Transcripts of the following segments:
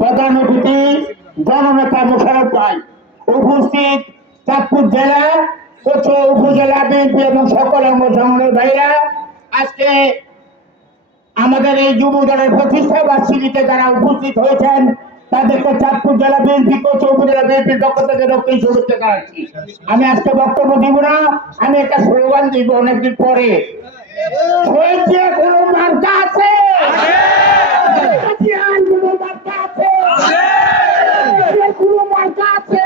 প্রধান অতিথি জননেতা মোশাররফ ভাই, উপস্থিত চাঁদপুর জেলা কোচো উপজেলা বিএনপি এবং সকল অঙ্গ সংগঠনের ভাইরা, আজকে আমাদের এই যুব দলের প্রতিষ্ঠা বার্ষিকীতে যারা উপস্থিত হয়েছেন তাদেরকে চাঁদপুর জেলা বিএনপি কোচো উপজেলা বিএনপির পক্ষ থেকে রক্ষী শুভেচ্ছা জানাচ্ছি। আমি আজকে বক্তব্য দিব না, আমি একটা স্লোগান দিব অনেকদিন পরে। কোনো মার্কা আছে, কোনো মার্কা আছে, কোনো মার্কা আছে,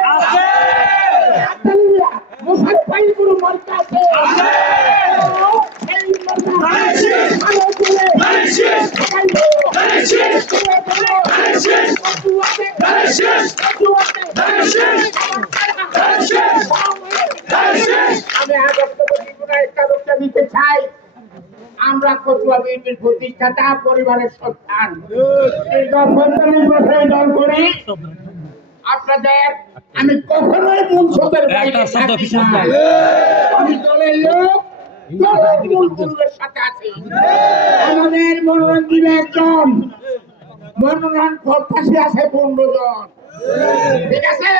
মোশাররফ ভাই কোনো মার্কা আছে, আমরা কচুয়া বিএনপির প্রতিষ্ঠাতা পরিবারের সন্তান, দল করি। আপনাদের আমি কখনোই মূল স্রোতের বাইরে থাকি না। আমি দলের লোক, দলের মূল গুরুদের সাথে আছি। আমাদের মনোনয়ন দিবে একজন, মনোনয়ন প্রত্যাশী আছে 15 জন। ঠিক আছে,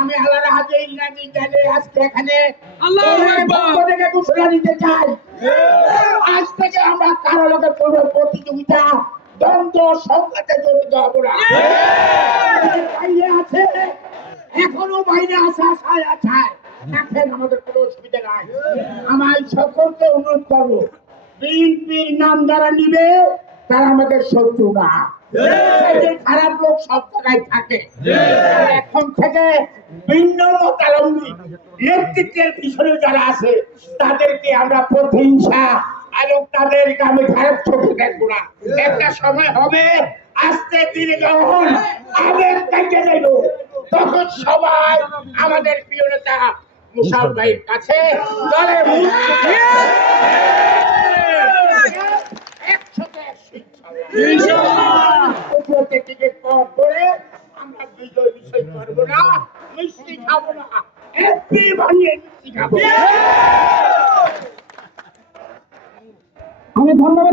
আমি আল্লাহর হাতে ইংরাজি জানে আজকে এখানে থেকে ঘোষণা দিতে চাই। আজ থেকে আমরা কারো লোকের কোনো প্রতিযোগিতা, দ্বন্দ্ব, সংঘাতে জড়িত হবো না। বাইরে আছে, এখনো বাইরে আছে, আশায় আছায় দেখেন, আমাদের কোনো অসুবিধা নাই। আমার সকলকে অনুরোধ করবো, বিএনপির নাম যারা নিবে তারা আমাদের শত্রু না। খারাপ লোক সব জায়গায় থাকে। এখন থেকে ভিন্ন মতালম্বী নেতৃত্বের পিছনে যারা আছে তাদেরকে আমরা প্রতিহিংসা এবং তাদেরকে আমি খারাপ চোখে দেখবো না। একটা সময় হবে, আস্তে ধীরে যখন আবেগ কেটে যাইব, তখন সবাই আমাদের প্রিয় নেতা মোশাররফ ভাইয়ের কাছে দলের টিকিট পাওয়ার পরে আমরা বিজয় বিষয় করবো না, মিষ্টি খাবো না, এমপি বানিয়ে মিষ্টি খাবো। আমি ধন্যবাদ।